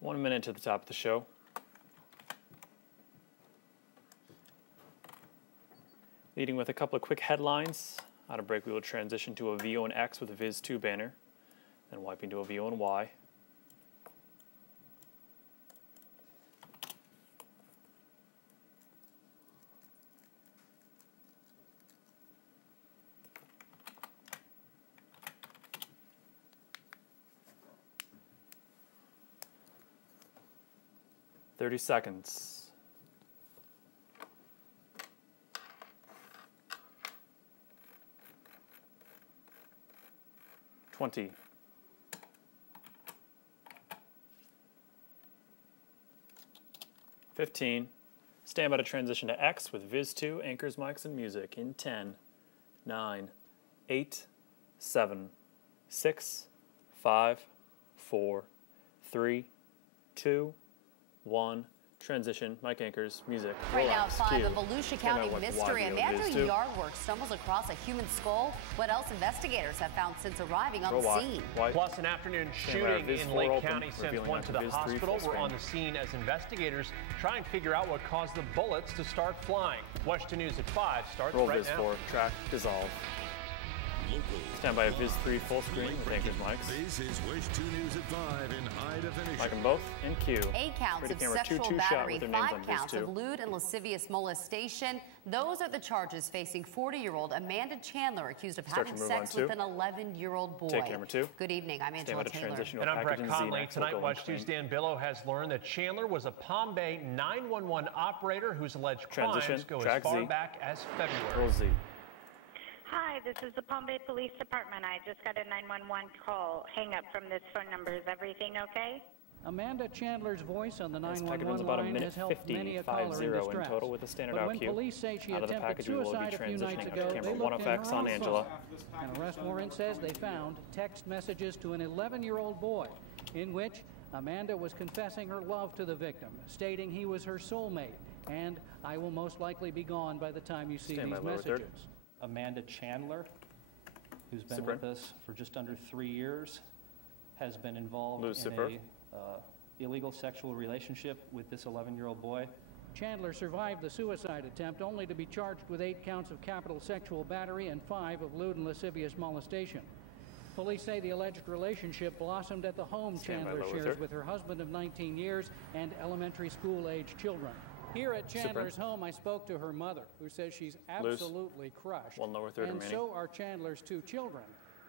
1 minute to the top of the show. Leading with a couple of quick headlines. Out of break, we will transition to a VO and X with a Viz 2 banner, then wiping to a VO and Y. Thirty seconds. 20. 15. Stand by to transition to X with Viz 2, anchors, mics, and music in 10, 9, 8, 7, 6, 5, 4, 3, 2, 1. Transition, mic anchors, music. Right now at 5, a Volusia County mystery. A man doing yard work stumbles across a human skull. What else investigators have found since arriving on the scene? Plus, an afternoon shooting in Lake County sends one to the hospital. We're on the scene as investigators try and figure out what caused the bullets to start flying. WESH 2 News at 5 starts right now. Viz 4, track, dissolve. Stand by a Viz 3 full screen with anchors mics. This is WESH 2 News at 5 in high definition. Mic them both in Q. 8 counts of sexual battery, 5 counts of lewd and lascivious molestation. Those are the charges facing 40-year-old Amanda Chandler, accused of having sex with an 11-year-old boy. Take camera 2. Good evening, I'm Angela Taylor. And I'm Brett Conley. Tonight, WESH 2's Dan Billow has learned that Chandler was a Palm Bay 911 operator whose alleged crimes go as far back as February. Z. Hi, this is the Palm Bay Police Department. I just got a 911 call. Hang up from this phone number. Is everything okay? Amanda Chandler's voice on the 911 about line has helped many a caller in distress. In total with a standard but out when queue. police say she Out of the attempted package, we will be suicide a few nights transitioning ago, to they camera looked in 1FX her on own Angela. phone. An arrest warrant says they found text messages to an 11-year-old boy in which Amanda was confessing her love to the victim, stating he was her soulmate, and I will most likely be gone by the time you see these messages. Amanda Chandler, who's been with us for just under 3 years, has been involved in a illegal sexual relationship with this 11-year-old boy. Chandler survived the suicide attempt only to be charged with 8 counts of capital sexual battery and 5 of lewd and lascivious molestation. Police say the alleged relationship blossomed at the home Chandler shares with her husband of 19 years and elementary school-age children. Here at Chandler's home, I spoke to her mother, who says she's absolutely crushed. And so are Chandler's 2 children,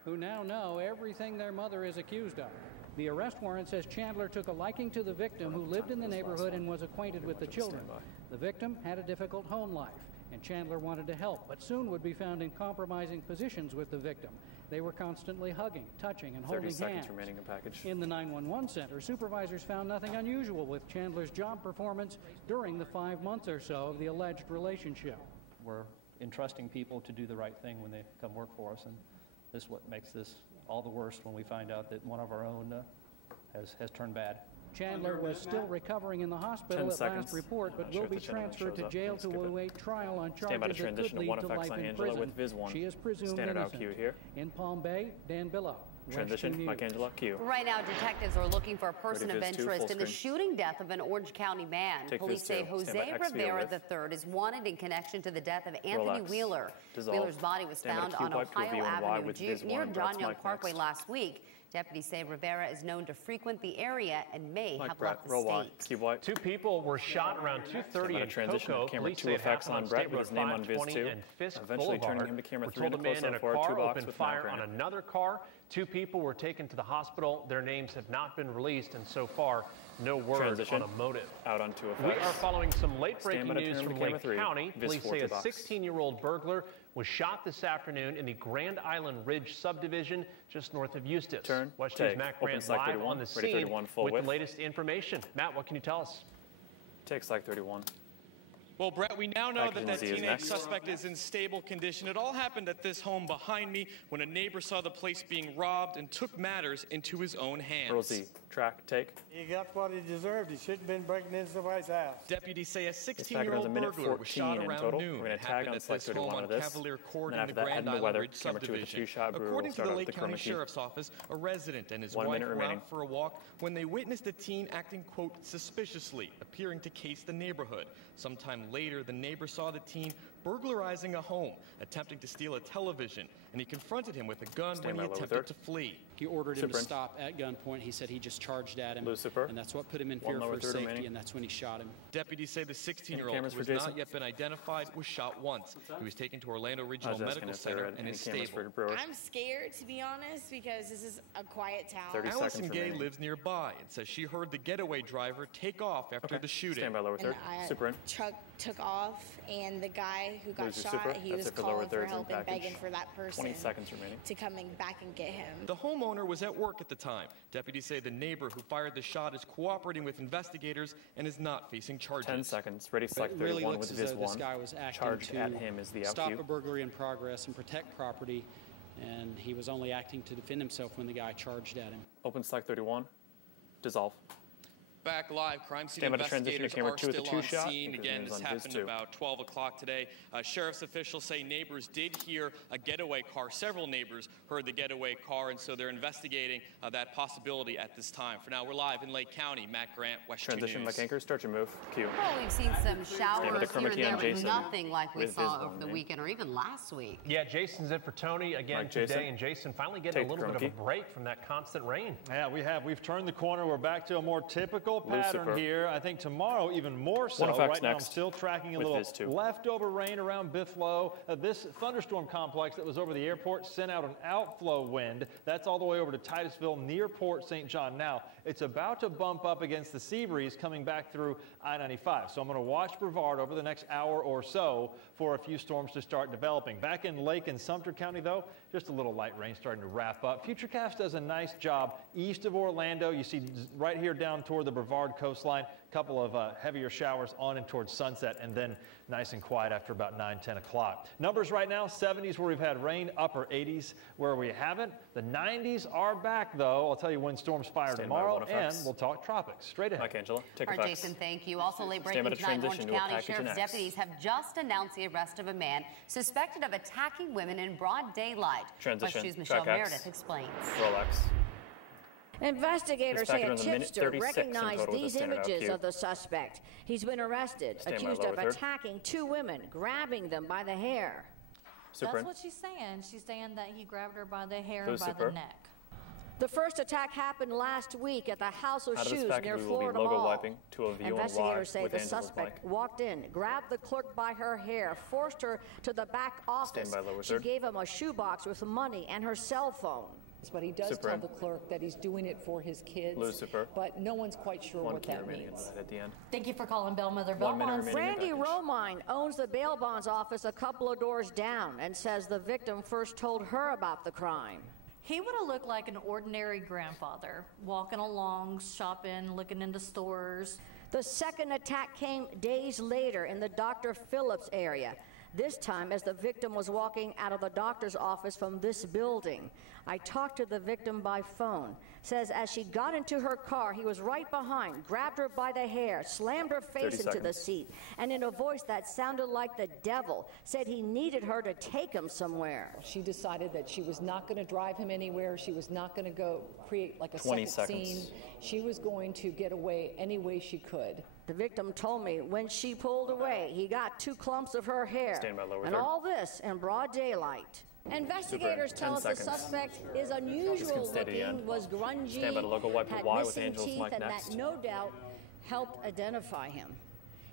who now know everything their mother is accused of. The arrest warrant says Chandler took a liking to the victim, who lived in the neighborhood and was acquainted with the children. The victim had a difficult home life, and Chandler wanted to help, but soon would be found in compromising positions with the victim. They were constantly hugging, touching, and holding hands. In the 911 center, supervisors found nothing unusual with Chandler's job performance during the 5 months or so of the alleged relationship. We're entrusting people to do the right thing when they come work for us, and this is what makes this all the worse when we find out that one of our own has turned bad. Chandler was still recovering in the hospital at last report, but will be transferred to jail to await trial on charges that could lead to life in prison. She is presumed innocent. In Palm Bay, Dan Billow. Transition, Mike Angela, Q. Right now, detectives are looking for a person of interest in the shooting death of an Orange County man. Police say Jose Rivera III is wanted in connection to the death of Anthony Wheeler. Wheeler's body was found on Ohio Avenue near John Young Parkway last week. Deputies say Rivera is known to frequent the area and may have left the state. 2 people were shot around 2:30 in Cocoa. Police say it happened on State Road 520 and Fisk Boulevard. We're told a man in a car opened fire on another car. 2 people were taken to the hospital. Their names have not been released, and so far, no word on a motive. We are following some late-breaking news from Lake County. Police say a 16-year-old burglar was shot this afternoon in the Grand Island Ridge subdivision just north of Eustis. WESH 2's Matt Grant live on the scene with the latest information. Matt, what can you tell us? Take Slack 31. Well, Brett, we now know that teenage suspect is in stable condition. It all happened at this home behind me when a neighbor saw the place being robbed and took matters into his own hands. Track, take. He got what he deserved. He shouldn't have been breaking into somebody's house. Deputies say a 16-year-old burglar was shot around noon. It happened at this home on Cavalier Court in the Grand Island Ridge subdivision. According to the Lake County Sheriff's Office, a resident and his wife were out for a walk when they witnessed a teen acting, quote, suspiciously, appearing to case the neighborhood. Sometime later, the neighbor saw the teen burglarizing a home, attempting to steal a television, and he confronted him with a gun when he attempted to flee. He ordered him to stop at gunpoint. He said he just charged at him, and that's what put him in fear for his safety, and that's when he shot him. Deputies say the 16-year-old, who has not yet been identified, was shot once. He was taken to Orlando Regional Medical Center and is stable. I'm scared, to be honest, because this is a quiet town. Allison Gay lives nearby and says she heard the getaway driver take off after the shooting. Stand by lower third. And truck took off, and the guy who got shot, he was calling for help and begging for that person 20 seconds remaining. to come back and get him. The homeowner was at work at the time. Deputies say the neighbor who fired the shot is cooperating with investigators and is not facing charges. 10 seconds. Ready, select 31 with Viz 1. This guy was acting Charged at him is the stop a burglary in progress and protect property, and he was only acting to defend himself when the guy charged at him. Open select 31. Dissolve. Back live, crime scene investigators are still on scene. Again, this happened about 12 o'clock today. Sheriff's officials say neighbors did hear a getaway car. Several neighbors heard the getaway car, and so they're investigating that possibility at this time. For now, we're live in Lake County. Matt Grant, WESH 2 News. Transition, Mike Anchor, start your move. Cue. Well, we've seen some showers here and there, but nothing like we saw over the weekend or even last week. Yeah, Jason's in for Tony again today, and Jason finally getting a little bit of a break from that constant rain. Yeah, we have. We've turned the corner. We're back to a more typical pattern here. I think tomorrow even more so. Right now I'm still tracking a little leftover rain around Buffalo. This thunderstorm complex that was over the airport sent out an outflow wind. That's all the way over to Titusville near Port St. John. Now it's about to bump up against the sea breeze coming back through I-95. So I'm going to watch Brevard over the next hour or so for a few storms to start developing. Back in Lake and Sumter County though, just a little light rain starting to wrap up. Futurecast does a nice job east of Orlando. You see right here down toward the Brevard coastline, a couple of heavier showers on and towards sunset, and then nice and quiet after about 9, 10 o'clock. Numbers right now, 70s where we've had rain, upper 80s where we haven't. The 90s are back though. I'll tell you when storms fire tomorrow, and we'll talk tropics. Straight ahead. Mike Angela, take effects. Jason, thank you. Also late breaking tonight, Orange County Sheriff's deputies have just announced the arrest of a man suspected of attacking women in broad daylight. Transition. WESH 2's Michelle Meredith explains. Rolex. Investigators say a tipster recognized these images of the suspect. He's been arrested, accused of attacking two women, grabbing them by the hair. That's what she's saying. She's saying that he grabbed her by the hair and by the neck. The first attack happened last week at the House of Shoes near Florida Mall. Investigators say the suspect walked in, grabbed the clerk by her hair, forced her to the back office. She gave him a shoebox with money and her cell phone. But he does tell the clerk that he's doing it for his kids, but no one's quite sure what that means. At the end. Thank you for calling Bellmother Bail Bonds. Randy Romine owns the bail bonds office a couple of doors down and says the victim first told her about the crime. He would have looked like an ordinary grandfather, walking along, shopping, looking into stores. The second attack came days later in the Dr. Phillips area. This time as the victim was walking out of the doctor's office from this building. I talked to the victim by phone. Says as she got into her car, he was right behind, grabbed her by the hair, slammed her face into the seat, and in a voice that sounded like the devil, said he needed her to take him somewhere. She decided that she was not going to drive him anywhere. She was not going to go create like a second scene. She was going to get away any way she could. The victim told me when she pulled away, he got 2 clumps of her hair, and all this in broad daylight. Investigators tell us the suspect is unusual looking, was grungy, had missing teeth, and that no doubt helped identify him.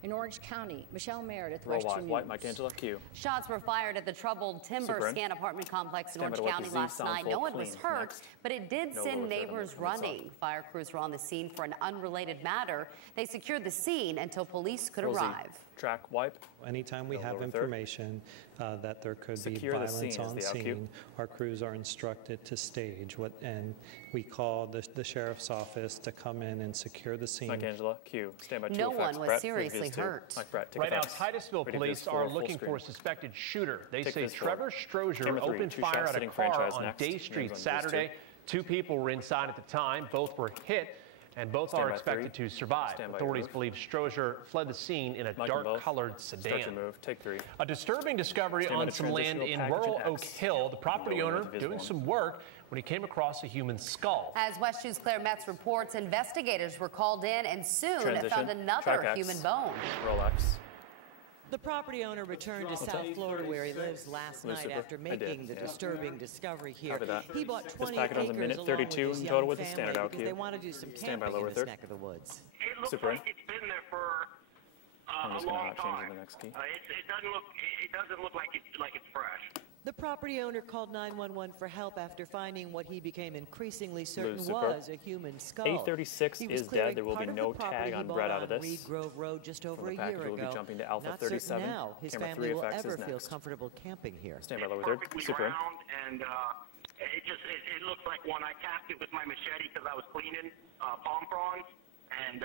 In Orange County, Michelle Meredith, WESH 2 News. Mike Angela, Q. Shots were fired at the troubled Timber Scan apartment complex in Orange County last night. No one was hurt, but it did send neighbors running. Fire crews were on the scene for an unrelated matter. They secured the scene until police could arrive. Track, wipe. Anytime we have information that there could be violence on scene, our crews are instructed to stage and we call the sheriff's office to come in and secure the scene. Mike Angela, Q. Stand by. No one was seriously hurt. Right now, Titusville police are looking for a suspected shooter. They say Trevor Strozier opened fire at a car on Day Street Saturday. 2 people were inside at the time. Both were hit. and both are expected to survive. Authorities believe Strozier fled the scene in a dark-colored sedan. Take 3. A disturbing discovery on some land in rural Oak Hill. The property owner doing some work when he came across a human skull. As WESH 2's Claire Metz reports, investigators were called in and soon found another human bone. Rolex. The property owner returned to South Florida, where he lives, last night after making the disturbing discovery here. He bought 20 acres minute 32 in total with the standard out queue. They want to do some camping in this neck of the woods. It looks like it's been there for a long time. It doesn't look like it's fresh. The property owner called 911 for help after finding what he became increasingly certain was a human skull. 836 is dead. There will be no tag on Brett out of this. Reed Grove Road just over a year ago. Will be jumping to Alpha Not 37. Certain now his family will ever feel comfortable camping here. Stand by lower third. Super. And it looks like when I tapped it with my machete because I was cleaning palm fronds. And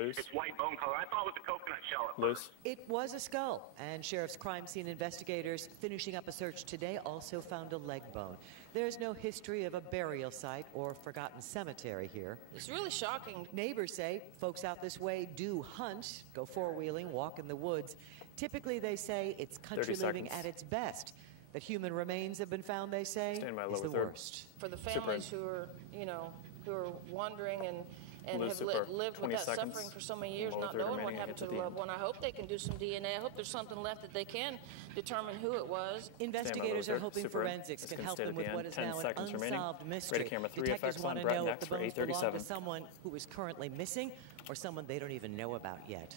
it's white bone color. I thought it was a coconut shell at first. It was a skull, and Sheriff's crime scene investigators finishing up a search today also found a leg bone. There's no history of a burial site or forgotten cemetery here. It's really shocking. Neighbors say folks out this way do hunt, go four-wheeling, walk in the woods. Typically, they say it's country living at its best. That human remains have been found, they say, is the worst. For the families who are, who are wandering and have lived with that suffering for so many years, not knowing what happened to the loved one. I hope they can do some DNA. I hope there's something left that they can determine who it was. Investigators are hoping forensics can help them with what is now an unsolved mystery. Detectives want to know if the bones belong to someone who is currently missing or someone they don't even know about yet.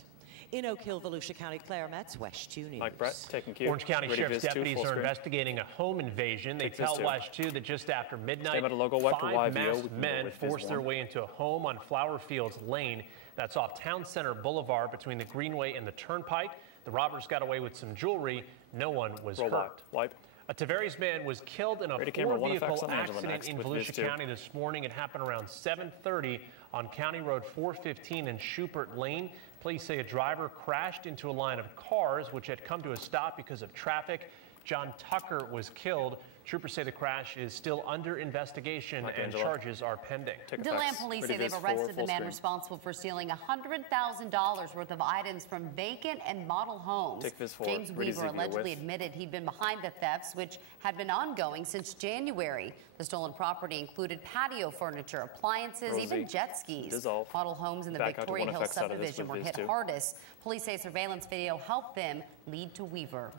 In Oak Hill, Volusia County, Claire Metz, WESH 2 News. Mike Brett, taking cue. Orange County Sheriff's deputies are investigating a home invasion. They tell WESH 2 that just after midnight, 5 masked men forced their way into a home on Flower Fields Lane. That's off Town Center Boulevard between the Greenway and the Turnpike. The robbers got away with some jewelry. No one was hurt. A Tavares man was killed in a four-vehicle accident in Volusia County this morning. It happened around 7:30 on County Road 415 and Schubert Lane. Police say a driver crashed into a line of cars which had come to a stop because of traffic. John Tucker was killed. Troopers say the crash is still under investigation and charges are pending. DeLand police say they've arrested the man responsible for stealing $100,000 worth of items from vacant and model homes. James Weaver allegedly admitted he'd been behind the thefts, which had been ongoing since January. The stolen property included patio furniture, appliances, even jet skis. Model homes in the Victoria Hills subdivision were hit hardest. Police say surveillance video helped them lead to Weaver.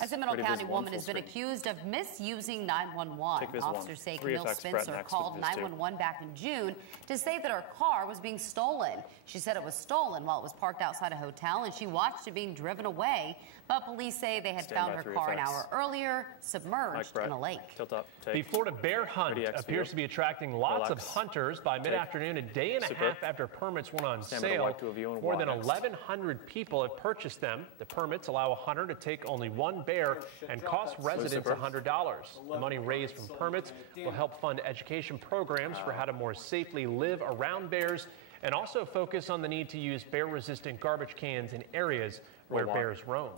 A Seminole County woman has been accused of misusing 911. Officers say Camille Spencer called 911 back in June to say that her car was being stolen. She said it was stolen while it was parked outside a hotel, and she watched it being driven away. But police say they had found her car an hour earlier, submerged in a lake. The Florida bear hunt appears to be attracting lots of hunters. By mid-afternoon, a day and a half after permits went on sale, more than 1,100 people have purchased them. The permits allow a hunter to take only one bear and cost residents $100. The money raised from permits will help fund education programs for how to more safely live around bears and also focus on the need to use bear-resistant garbage cans in areas where bears roam.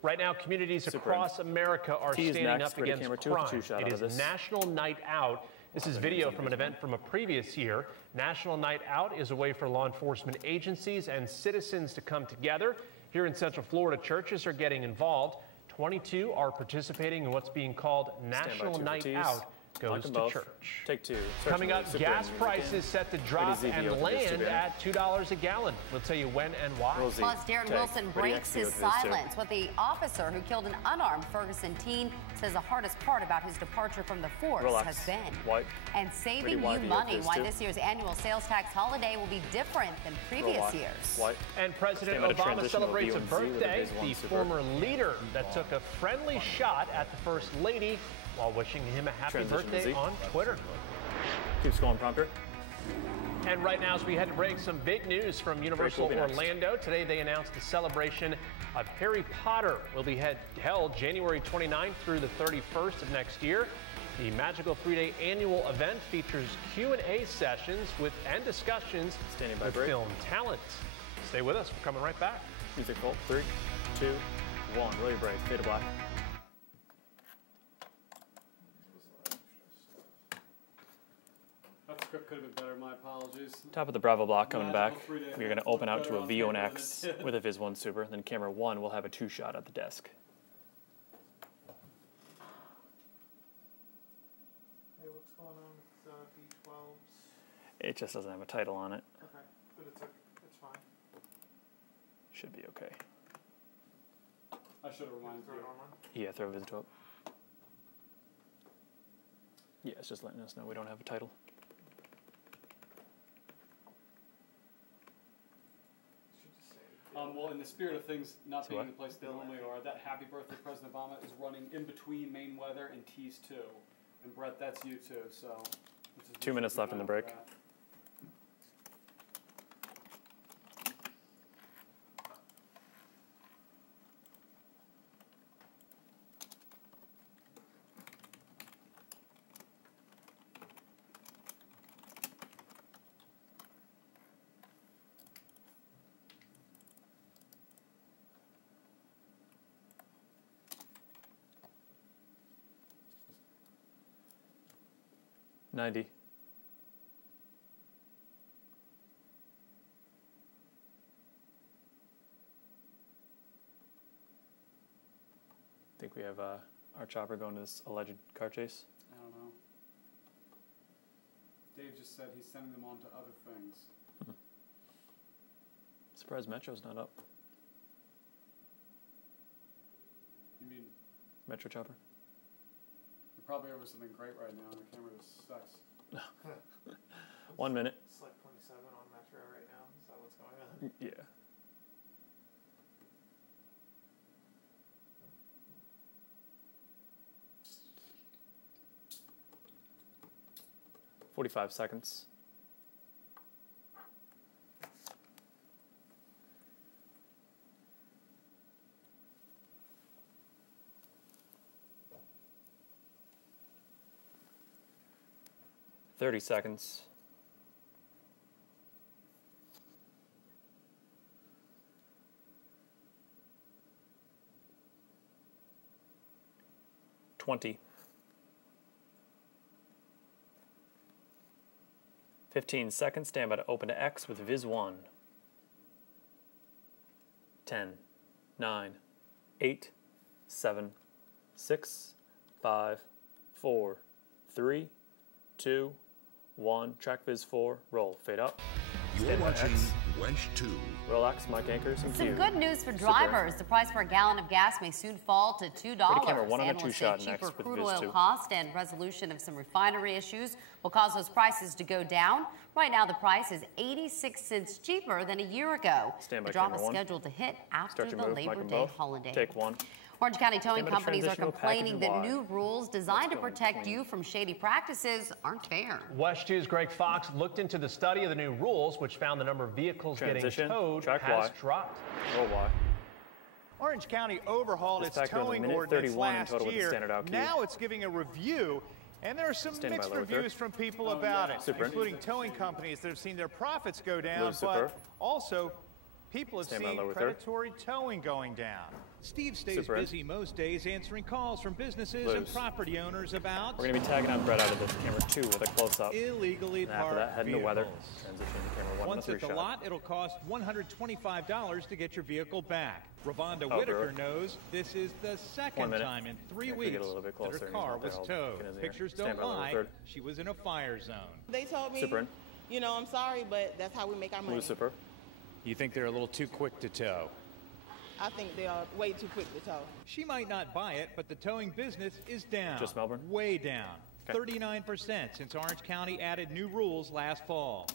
Right now, communities across America are standing up against crime. It is National Night Out. This is video from an event from a previous year. National Night Out is a way for law enforcement agencies and citizens to come together. Here in Central Florida, churches are getting involved. 22 are participating in what's being called National Night Out Goes to Church. Take 2. Coming up, gas prices set to drop and land at $2 a gallon. We'll tell you when and why. Plus, Darren Wilson breaks his silence. What the officer who killed an unarmed Ferguson teen says the hardest part about his departure from the force has been. And saving you money. Why this year's annual sales tax holiday will be different than previous years. And President Obama celebrates a birthday. The former leader that took a friendly shot at the First Lady while wishing him a happy birthday on Twitter. Keeps going, prompter. And right now, as we head to break, some big news from Universal Orlando. Today, they announced the celebration of Harry Potter will be held January 29th through the 31st of next year. The magical 3-day annual event features Q&A sessions and discussions with film talent. Stay with us. We're coming right back. Music hold. 3, 2, 1. Really brave. Fade to black. That's script could have been better. My apologies. Top of the Bravo block coming back. We're going to open out to a VO and X with a Viz 1 Super. Then camera 1 will have a 2-shot at the desk. Hey, what's going on with B12s? It just doesn't have a title on it. Okay, but it's fine. Should be okay. I should have reminded you. Yeah, throw Viz 2 up. Yeah, it's just letting us know we don't have a title. Well, in the spirit of things not being the place they normally are, that Happy Birthday President Obama is running in between Maine Weather and Tease 2. And Brett, that's you too, so. 2 minutes left in the break. $90. I think we have our chopper going to this alleged car chase. I don't know. Dave just said he's sending them on to other things. Surprised Metro's not up. You mean? Metro chopper? They're probably over something great right now, and the camera just sucks. 1 minute. It's like 27 on Metro right now. Is that what's going on? Yeah. $45 seconds. $30 seconds. $20. 15 seconds. Stand by to open to X with Viz 1. 10, 9, 8, 7, 6, 5, 4, 3, 2, 1. Track Viz 4. Roll. Fade up. You're watching WESH 2. Roll X, mic anchors, and Some good news for drivers. The price for a gallon of gas may soon fall to $2. Analysts say cheaper crude oil cost and resolution of some refinery issues will cause those prices to go down. Right now, the price is 86 cents cheaper than a year ago. The drop is scheduled to hit after the Labor Day holiday. Take one. Orange County towing companies are complaining that new rules designed to protect you from shady practices aren't fair. WESH 2's Greg Fox looked into the study of the new rules, which found the number of vehicles getting towed has dropped. Roll Y. Orange County overhauled its towing ordinance last year. Now it's giving a review, and there are some mixed reviews from people about it, including towing companies that have seen their profits go down, but also people have seen predatory towing going down. Steve stays busy most days answering calls from businesses and property owners about... We're going to be tagging on Brett out of this camera 2 with a close-up. Illegally parked after that, heading to weather. Transition to camera 1. Once at the lot, it'll cost $125 to get your vehicle back. Ravonda Whitaker knows this is the second time in 3 weeks that her car was towed. Pictures don't lie. She was in a fire zone. They told me, you know, I'm sorry, but that's how we make our money. You think they're a little too quick to tow? I think they are way too quick to tow. She might not buy it, but the towing business is down. Just Melbourne? Way down. 39% since Orange County added new rules last fall.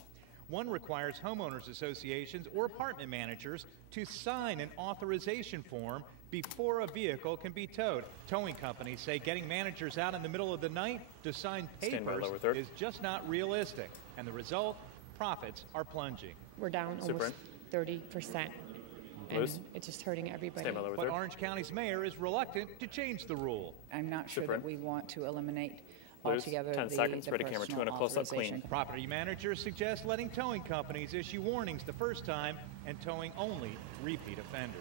One requires homeowners associations or apartment managers to sign an authorization form before a vehicle can be towed. Towing companies say getting managers out in the middle of the night to sign papers is just not realistic. And the result, profits are plunging. We're down almost 30%. And it's just hurting everybody. But Orange County's mayor is reluctant to change the rule. I'm not sure that we want to eliminate altogether 10 seconds, ready camera 2 and a close-up clean. Property managers suggest letting towing companies issue warnings the first time and towing only repeat offenders.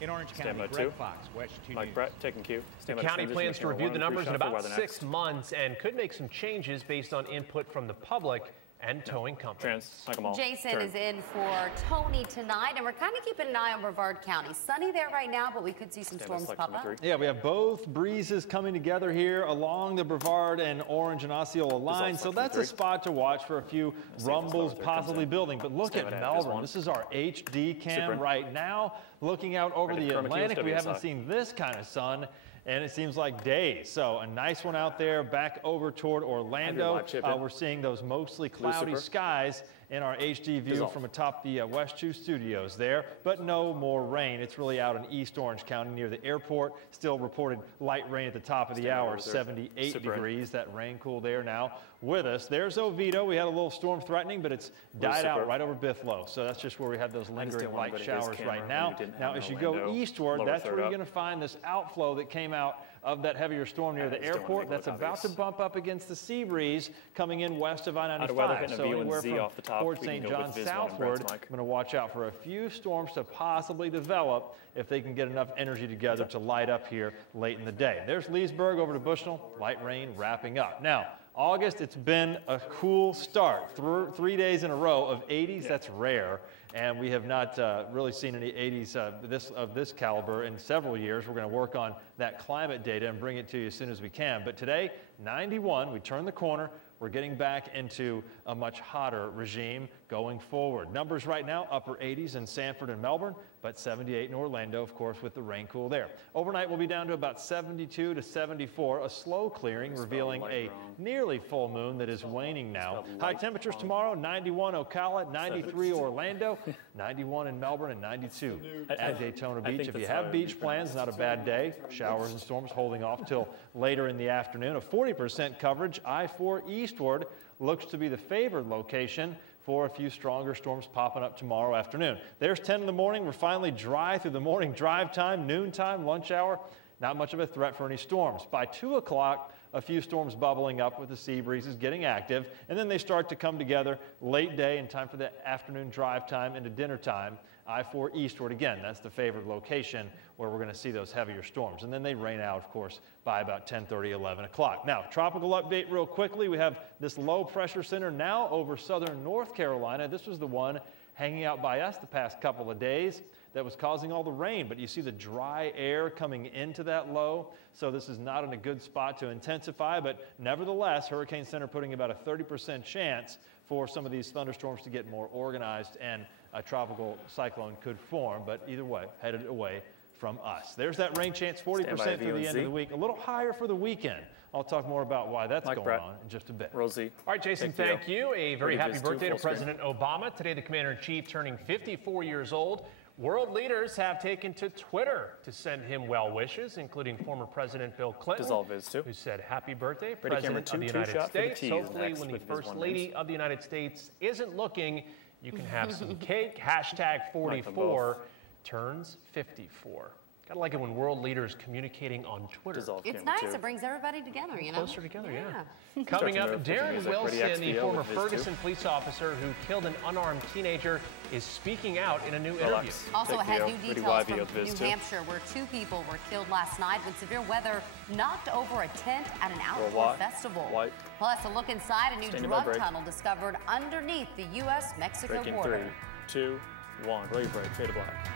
In Orange County, Greg Fox, WESH 2 News. Brett, taking cue. The county plans to review the numbers in about 6 months and could make some changes based on input from the public. and towing companies. Jason is in for Tony tonight, and we're kind of keeping an eye on Brevard County. Sunny there right now, but we could see some storms pop up. Yeah, we have both breezes coming together here along the Brevard and Orange and Osceola line, so that's a spot to watch for a few rumbles possibly building. But look at Melbourne. This is our HD cam right now, looking out over the Atlantic. We haven't seen this kind of sun, and it seems like days. So a nice one out there, back over toward Orlando. We're seeing those mostly cloudy skies in our HD view from atop the WESH 2 studios there, but no more rain. It's really out in East Orange County near the airport. Still reported light rain at the top of the hour, 78 degrees. That rain cool there now with us. There's Oviedo. We had a little storm threatening, but it's died out right over Bithlo. So that's just where we have those lingering light showers right now. Now, as you go eastward, that's where you're going to find this outflow that came out of that heavier storm near the airport. That's about to bump up against the sea breeze coming in west of I-95. So anywhere from Port St. John southward, I'm going to watch out for a few storms to possibly develop if they can get enough energy together to light up here late in the day. There's Leesburg over to Bushnell, light rain wrapping up. Now, August, it's been a cool start. 3 days in a row of 80s, that's rare. And we have not really seen any 80s of this caliber in several years. We're going to work on that climate data and bring it to you as soon as we can. But today, 91, we turn the corner. We're getting back into a much hotter regime going forward. Numbers right now, upper 80s in Sanford and Melbourne, but 78 in Orlando, of course, with the rain cool there. Overnight, we'll be down to about 72 to 74, a slow clearing, revealing a nearly full moon that is waning now. High temperatures tomorrow, 91 Ocala, 93 Orlando, 91 in Melbourne, and 92 at Daytona Beach. If you have beach plans, not a bad day. Showers and storms holding off till later in the afternoon. A 40% coverage, I-4 eastward looks to be the favored location for a few stronger storms popping up tomorrow afternoon. There's 10 in the morning. We're finally dry through the morning drive time, noontime, lunch hour. Not much of a threat for any storms. By 2 o'clock, a few storms bubbling up with the sea breezes getting active, and then they start to come together late day in time for the afternoon drive time into dinner time. I-4 eastward, again, that's the favored location where we're going to see those heavier storms. And then they rain out, of course, by about 10:30, 11 o'clock. Now, tropical update real quickly. We have this low pressure center now over southern North Carolina. This was the one hanging out by us the past couple of days that was causing all the rain. But you see the dry air coming into that low. So this is not in a good spot to intensify. But nevertheless, Hurricane Center putting about a 30% chance for some of these thunderstorms to get more organized and a tropical cyclone could form. But either way, headed away from us. There's that rain chance, 40% through the end of the week. A little higher for the weekend. I'll talk more about why that's going on in just a bit. Rosie. All right, Jason, thank you. A very happy birthday to President Obama. Today, the Commander-in-Chief turning 54 years old. World leaders have taken to Twitter to send him well wishes, including former President Bill Clinton, who said, "Happy birthday, President of the United States." Hopefully, when the First Lady of the United States isn't looking, you can have some cake. Hashtag 44 turns 54. Gotta like it when world leaders communicating on Twitter. It's nice. It brings everybody together, you know? Closer together, yeah. Coming up, Darren Wilson, the former Ferguson police officer who killed an unarmed teenager, is speaking out in a new interview. Also had new details from New Hampshire, where 2 people were killed last night when severe weather knocked over a tent at an outdoor festival. Plus, a look inside a new drug tunnel discovered underneath the U.S.-Mexico border. 3, 2, 1. Ready, break. Fade to black.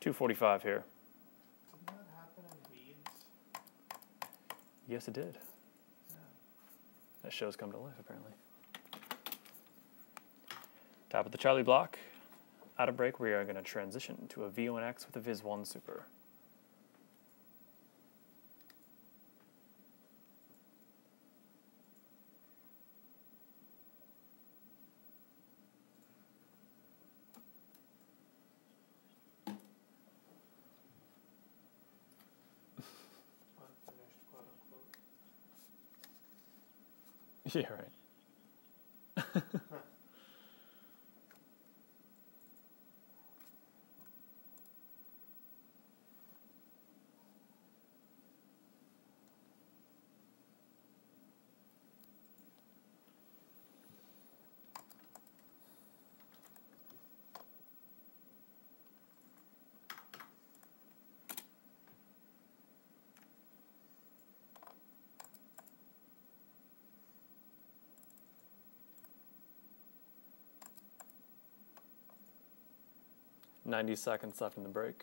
2:45 here. Didn't that happen in Leeds? Yes, it did. Yeah. That show's come to life, apparently. Top of the Charlie block. Out of break, we are going to transition to a V1X with a Viz 1 Super. Yeah, right. 90 seconds left in the break.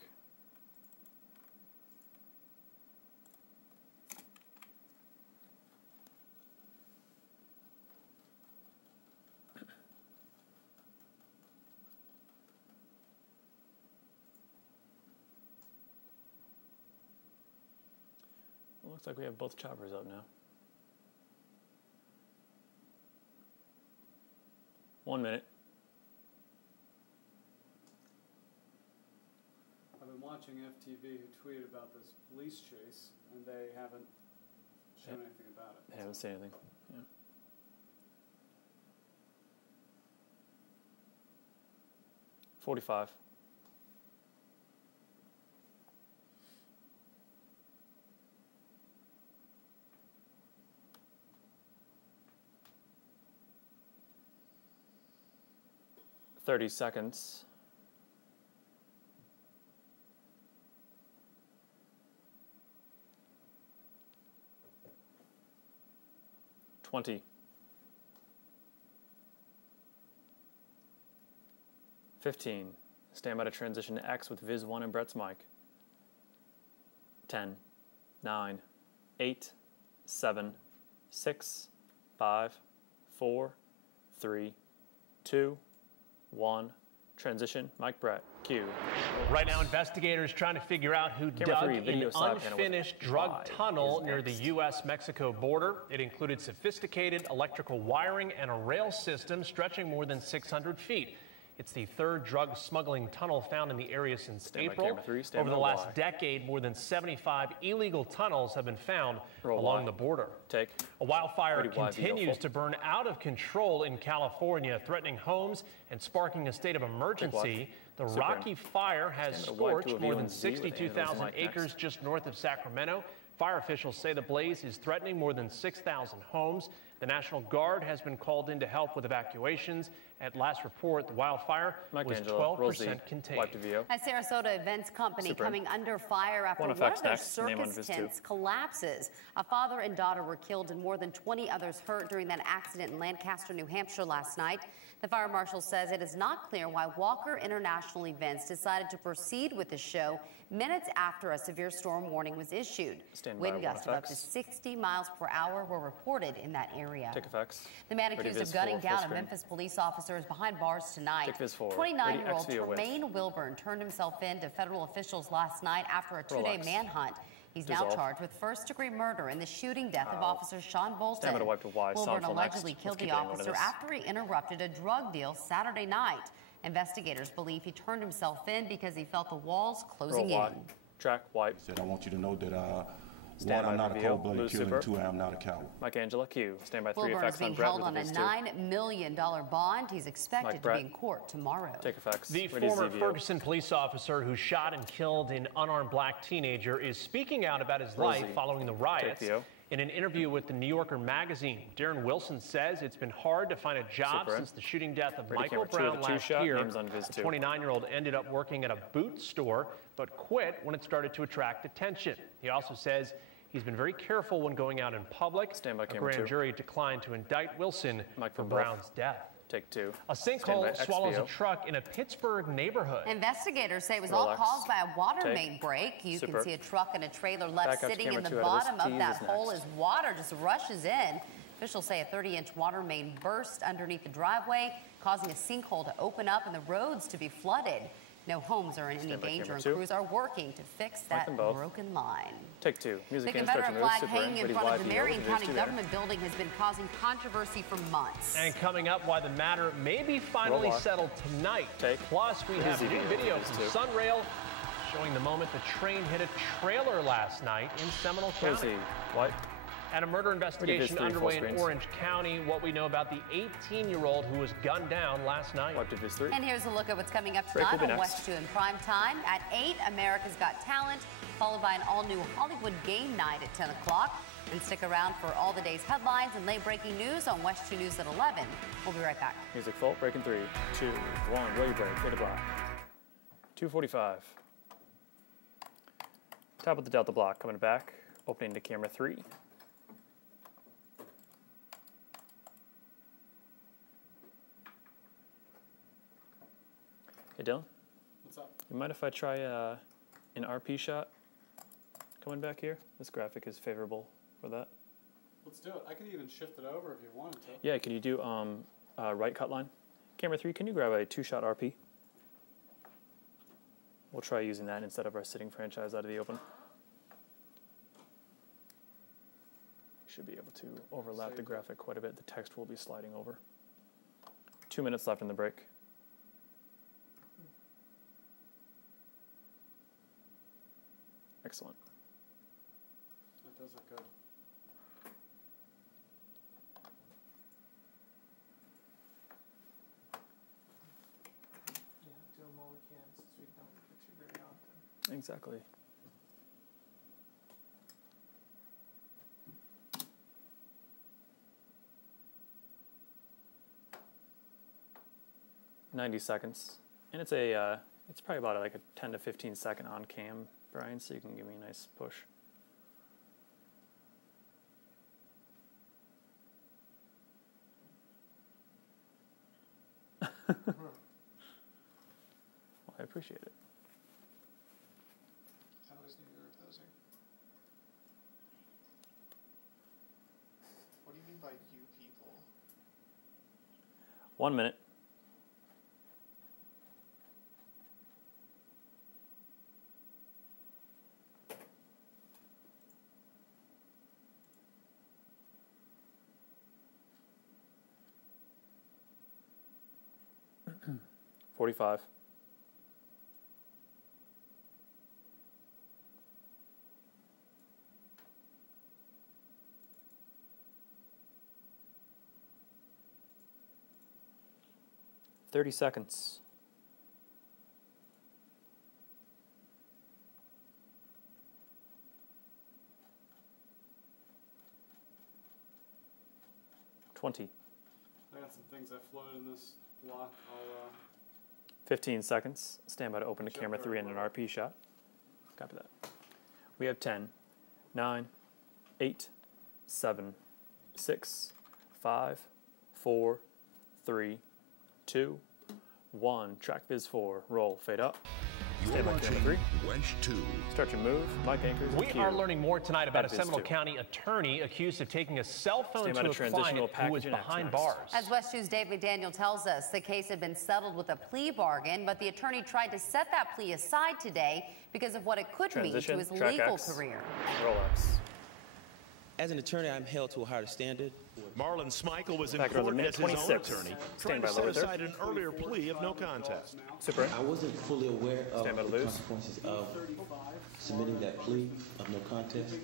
Looks like we have both choppers up now. 1 minute. I've been watching FTV who tweeted about this police chase, and they haven't shown anything about it. They haven't seen anything. Yeah. $45. $30 seconds. $20. 15. Stand by to transition to X with Viz 1 and Brett's mic. 10, 9, 8, 7, 6, 5, 4, 3, 2, 1. Transition, Mike Brett, Q. Right now, investigators trying to figure out who dug an unfinished drug tunnel near the U.S.-Mexico border. It included sophisticated electrical wiring and a rail system stretching more than 600 feet. It's the third drug smuggling tunnel found in the area since April. Over the last decade, more than 75 illegal tunnels have been found along the border. A wildfire continues to burn out of control in California, threatening homes and sparking a state of emergency. The Rocky Fire has scorched more than 62,000 acres just north of Sacramento. Fire officials say the blaze is threatening more than 6,000 homes. The National Guard has been called in to help with evacuations. At last report, the wildfire was 12% contained. A Sarasota events company coming under fire after one of their circus tents collapses. A father and daughter were killed and more than 20 others hurt during that accident in Lancaster, New Hampshire last night. The fire marshal says it is not clear why Walker International Events decided to proceed with the show minutes after a severe storm warning was issued. Wind gusts of up to 60 miles per hour were reported in that area. The man accused of gunning down a Memphis police officer is behind bars tonight. 29-year-old Tremaine Wilburn turned himself in to federal officials last night after a two-day manhunt. He's now charged with first-degree murder in the shooting death of Officer Sean Bolton. Wilburn allegedly killed the officer after he interrupted a drug deal Saturday night. Investigators believe he turned himself in because he felt the walls closing in. Track white. Said, I want you to know that one, I'm not a cold-blooded killer, and two, I'm not a coward. Mike Angela, Q. Stand by 3 Wilburn effects is being held on a $9 million bond. He's expected to be in court tomorrow. Take effects. The former Ferguson police officer who shot and killed an unarmed black teenager is speaking out about his life following the riots. In an interview with the New Yorker magazine, Darren Wilson says it's been hard to find a job since the shooting death of Michael Brown last year. The 29-year-old ended up working at a boot store, but quit when it started to attract attention. He also says he's been very careful when going out in public. A grand jury declined to indict Wilson for Brown's death. Take 2. A sinkhole swallows a truck in a Pittsburgh neighborhood. Investigators say it was all caused by a water main break. You can see a truck and a trailer left sitting in the bottom of that hole as water just rushes in. Officials say a 30-inch water main burst underneath the driveway, causing a sinkhole to open up and the roads to be flooded. No homes are in any danger, and crews are working to fix that broken line. Take 2. The Confederate flag hanging in front of the Marion County Government Building has been causing controversy for months. And coming up, why the matter may be finally settled tonight. Plus, we have new video from Sunrail showing the moment the train hit a trailer last night in Seminole County. And a murder investigation underway in Orange County. What we know about the 18-year-old who was gunned down last night. And here's a look at what's coming up tonight on WESH 2 in prime time. At 8, America's Got Talent, followed by an all-new Hollywood game night at 10 o'clock. And stick around for all the day's headlines and late-breaking news on WESH 2 News at 11. We'll be right back. Music full, breaking 3, 2, 1, ready break, 8 o'clock. 2:45. Top of the Delta block coming back, opening to camera 3. Hey, Dylan. What's up? You mind if I try an RP shot coming back here? This graphic is favorable for that. Let's do it. I could even shift it over if you wanted to. Yeah, can you do right cut line? Camera 3, can you grab a 2-shot RP? We'll try using that instead of our sitting franchise out of the open. Should be able to overlap the graphic quite a bit. The text will be sliding over. 2 minutes left in the break. Excellent. That does look good. Yeah, do them while we can since we don't picture very often. Exactly. $90 seconds, and it's a it's probably about like a 10 to 15 second on cam, Brian, so you can give me a nice push. Well, I appreciate it. I always knew you were a poser. What do you mean by you people? 1 minute. $45. $30 seconds. $20. I got some things that floated in this block. I'll 15 seconds. Stand by to open to camera 3 and an RP shot. Copy that. We have 10, 9, 8, 7, 6, 5, 4, 3, 2, 1. Track Viz 4. Roll. Fade up. Stand by camera 3. WESH 2. Start your move. Mike Anchors. We are learning more tonight about a Seminole County attorney accused of taking a cell phone to a client who was behind bars. As WESH News' Dave McDaniel tells us, the case had been settled with a plea bargain, but the attorney tried to set that plea aside today because of what it could mean to his legal career. Rolex. As an attorney, I'm held to a higher standard. Marlon Smykel was in court as his own attorney, trying to set aside an earlier plea of no contest. Super. I wasn't fully aware of the consequences of submitting that plea of no contest.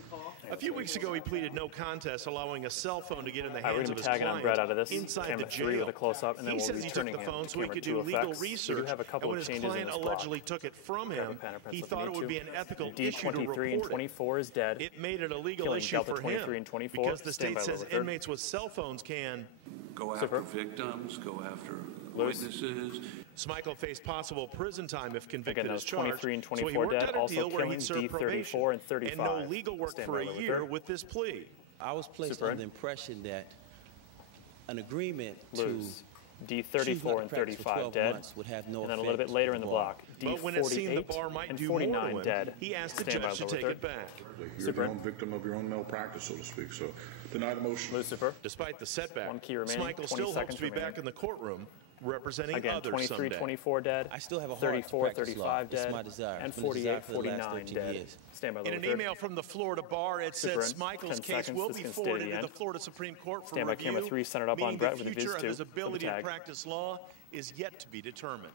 A few weeks ago, he pleaded no contest, allowing a cell phone to get in the hands of his client client Brett out of this. inside camera the jail. 3 with a close-up, and then He we'll says he took the phone so he could do legal research, and when his client allegedly took it from him, he thought it would be an ethical issue to report and 24 is dead. It made it a legal issue for him, because the state says inmates with cell phones can go after victims, go after witnesses. Smykel faced possible prison time if convicted Again, as charged. 23 and So he 24 worked dead, out a also deal where killing he'd serve probation D34 and 35. and no legal work for a year with this plea. I was placed under the impression that an agreement Lose. D34 and 35 dead, would have no and then a little bit later in the block, But when it seemed the bar D48 might and do more to 49 him, dead. he asked the Stand by judge to lower take third. it back. You're your own victim of your own malpractice, so to speak. So deny the motion. Lucifer. Despite the setback, 1 key remaining, Smykel 20 still hopes seconds to be remaining. back in the courtroom representing Again, others 23, someday. 24 dead, I still have a heart 34, to practice law. 35 It's dead, my desire. and It's been a desire 48, for the last 49 13 dead. years. Stand by In lower an third. email from the Florida bar, it said Super in. Smykel's 10 case seconds. will This be can stay forwarded to the to the end. Florida Supreme Court for Stand by review, camera 3, centered up on meaning Brett the with a future Viz of 2 his for the ability to tag. practice law is yet to be determined.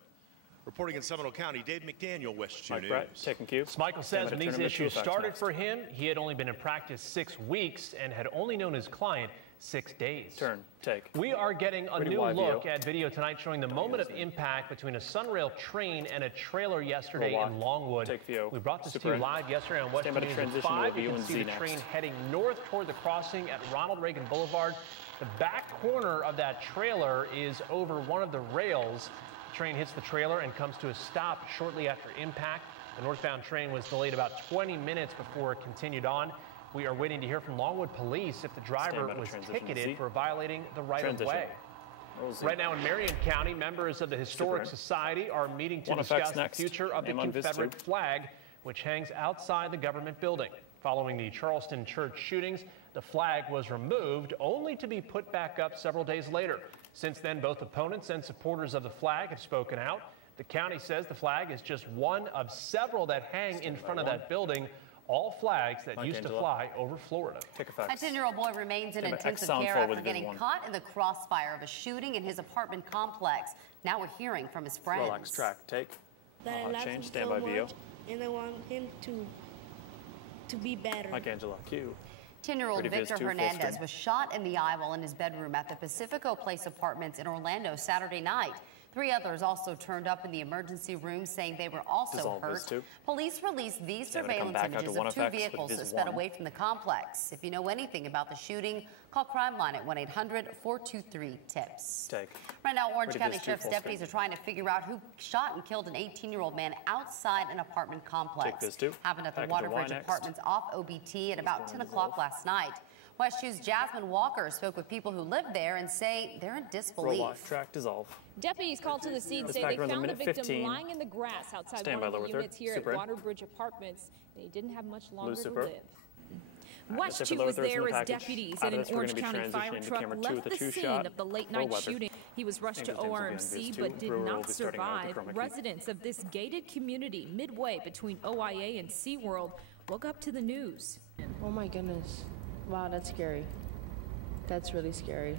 Reporting in Seminole County, Dave McDaniel, WESH 2 Mike News. Brett, taking cue. Smykel says when these issues started for him, he had only been in practice 6 weeks and had only known his client 6 days. Turn, take. We are getting a Pretty new wide look view. at video tonight showing the moment of impact between a Sunrail train and a trailer yesterday in Longwood. Take view. We brought this Super to you in. live yesterday on WESH Stand by to News at transition 5. to You review can and see Z the next. train heading north toward the crossing at Ronald Reagan Boulevard. The back corner of that trailer is over one of the rails. The train hits the trailer and comes to a stop shortly after impact. The northbound train was delayed about 20 minutes before it continued on. We are waiting to hear from Longwood Police if the driver was ticketed for violating the right-of-way. Right now in Marion County, members of the Historic Society are meeting to discuss the future of the Confederate flag, which hangs outside the government building. Following the Charleston church shootings, the flag was removed, only to be put back up several days later. Since then, both opponents and supporters of the flag have spoken out. The county says the flag is just one of several that hang in front of that building, all flags that used to fly over Florida. A 10-year-old boy remains in intensive care after getting caught in the crossfire of a shooting in his apartment complex. Now we're hearing from his friends. Relax, track, take. Change, stand by VO. And I want him to be better. Mike Angela, cue. 10-year-old Victor Hernandez was shot in the eye while in his bedroom at the Pacifico Place Apartments in Orlando Saturday night. 3 others also turned up in the emergency room, saying they were also hurt. Police released these surveillance images of 2 vehicles that sped away from the complex. If you know anything about the shooting, call Crime Line at 1-800-423-TIPS. Right now, Orange County Sheriff's deputies are trying to figure out who shot and killed an 18-year-old man outside an apartment complex. Happened at the Waterbridge Apartments off OBT at about 10 o'clock last night. WESH 2's Jasmine Walker spoke with people who live there and say they're in disbelief. Track, dissolve. Deputies called to the scene say they found the victim lying in the grass outside one of the units here at Waterbridge Apartments, and he didn't have much longer to live. WESH 2 was there as deputies in an Orange County fire truck left the scene of the late-night shooting. He was rushed to ORMC but did not survive. Residents of this gated community midway between OIA and SeaWorld woke up to the news. Oh my goodness. Wow, that's scary. That's really scary.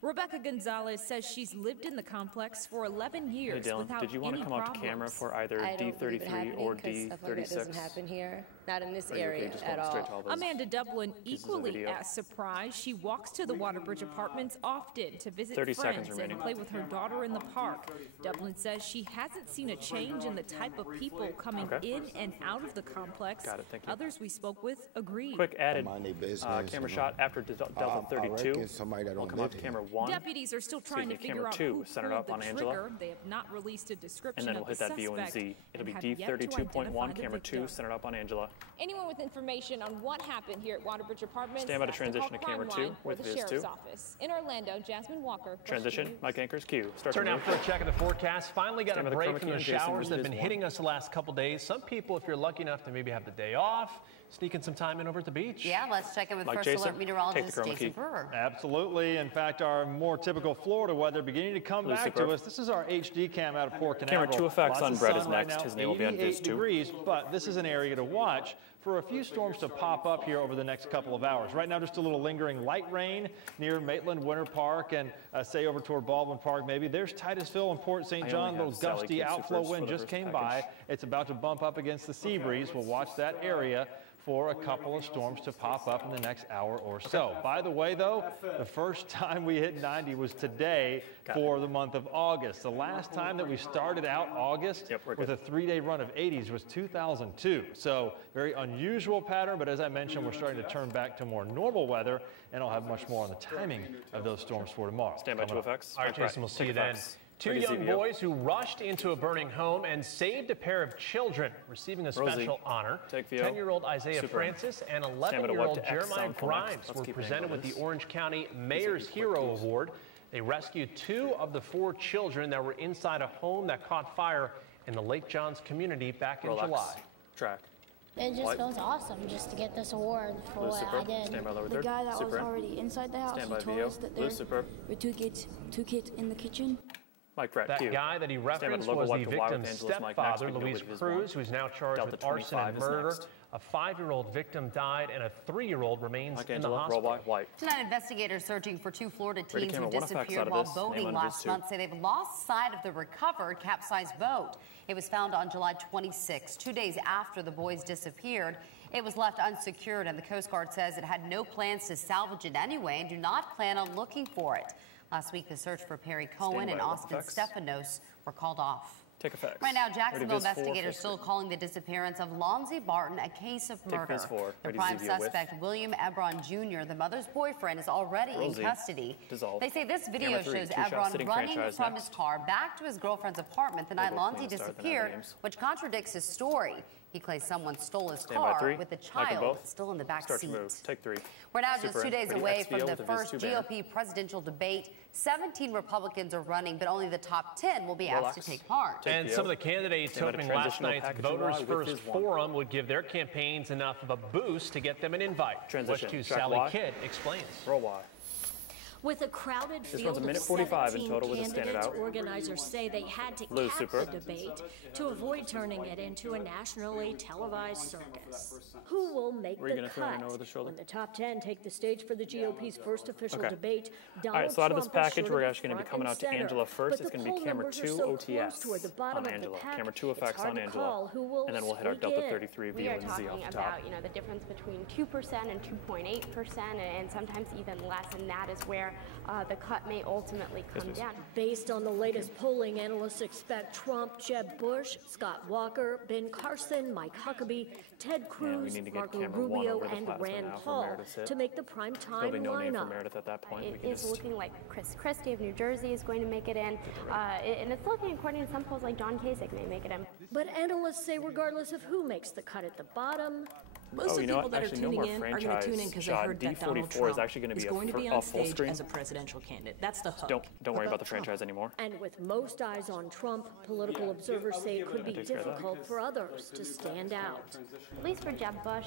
Rebecca Gonzalez says she's lived in the complex for 11 years without did you want to come up to camera for either D33 or D36? That doesn't happen here. Not in this area at all. Amanda Dublin, equally as surprised, she walks to the Waterbridge Apartments often to visit friends and play with her daughter in the park. Dublin says she hasn't seen a change in the type of people coming in and out of the complex. Others we spoke with agreed. Quick added camera shot after Delta 32. We'll come up to camera 1. Deputies are still trying to figure out who pulled the trigger. They have not released a description of the suspect. And then we'll hit that V&Z. It'll be D32.1, camera 2, centered up on Angela. Anyone with information on what happened here at Waterbridge Apartments, stand by to transition to camera 2 with the Sheriff's Office. In Orlando, Jasmine Walker. Transition, Mike Anchors, Q. Turn out for a check of the forecast. Finally got a break from the showers that have been hitting us the last couple days. Some people, if you're lucky enough to maybe have the day off, sneaking some time in over at the beach. Yeah, let's check in with First Alert meteorologist Jason Brewer. Absolutely. In fact, our more typical Florida weather beginning to come back to us. This is our HD cam out of Port Canaveral. Camera 2 effects on Brett is next. His name will be on Viz 2. Degrees, but this is an area to watch for a few storms to pop up here over the next couple of hours. Right now, just a little lingering light rain near Maitland Winter Park and say over toward Baldwin Park maybe. There's Titusville and Port St. John. A little gusty outflow wind just came by. It's about to bump up against the sea breeze. We'll watch that area for a couple of storms to pop up in the next hour or so. By the way, though, the first time we hit 90 was today for the month of August. The last time that we started out August with a 3-day run of 80s was 2002. So very unusual pattern, but as I mentioned, we're starting to turn back to more normal weather, and I'll have much more on the timing of those storms for tomorrow. Stand by 2 effects. All right, Jason, we'll see you then. 2 young boys who rushed into a burning home and saved a pair of children, receiving a special honor. 10-year-old Isaiah Francis and 11-year-old Jeremiah Grimes were presented with the Orange County Mayor's Hero Award. They rescued 2 of the 4 children that were inside a home that caught fire in the Lake Johns community back in July. Track. It just feels awesome just to get this award for what I did. The guy that was already inside the house, he told us that there were 2 kids in the kitchen. That guy that he referenced was the victim's stepfather, Luis Cruz, who's now charged with arson and murder. A 5-year-old victim died, and a 3-year-old remains in the hospital. Tonight, investigators searching for 2 Florida teens who disappeared while boating last month say they've lost sight of the recovered capsized boat. It was found on July 26, 2 days after the boys disappeared. It was left unsecured, and the Coast Guard says it had no plans to salvage it anyway and do not plan on looking for it. Last week, the search for Perry Cohen and Austin Stefanos were called off. Take effects. Right now, Jacksonville investigators still calling the disappearance of Lonzie Barton a case of murder. The prime suspect, William Ebron Jr., the mother's boyfriend, is already in custody. They say this video shows Ebron running from his car back to his girlfriend's apartment the night Lonzie disappeared, which contradicts his story. He claims someone stole his car with the child still in the back seat. Take 3. We're now just 2 days away from the first GOP presidential debate. 17 Republicans are running, but only the top 10 will be asked to take part. And some of the candidates hoping last night's Voters First Forum would give their campaigns enough of a boost to get them an invite. WESH 2's Sally Kidd explains. Roll Y. With a crowded field of 45 in total with a standard out. Organizers say they had to cap the debate to avoid turning it into a nationally televised circus. Who will make the cut when the top 10 take the stage for the GOP's first official debate? All right, so out of this package, we're actually going to be coming out to Angela first. It's going to be camera 2 OTS on Angela, camera 2 effects on Angela, and then we'll hit our Delta 33 V and Z off the top. We are talking about, the difference between 2% and 2.8%, and sometimes even less, and that is where the cut may ultimately come down. Based on the latest polling, analysts expect Trump, Jeb Bush, Scott Walker, Ben Carson, Mike Huckabee, Ted Cruz, Marco Rubio, and Rand Paul to make the primetime lineup. It is looking like Chris Christie of New Jersey is going to make it in, and it's looking, according to some polls, like John Kasich may make it in. But analysts say regardless of who makes the cut at the bottom, most of the people that are tuning in are going to tune in because they heard that Donald Trump is going to be on stage as a presidential candidate. That's the hook. Don't worry about the franchise anymore. And with most eyes on Trump, political observers say it could be difficult for others to stand out. At least for Jeb Bush,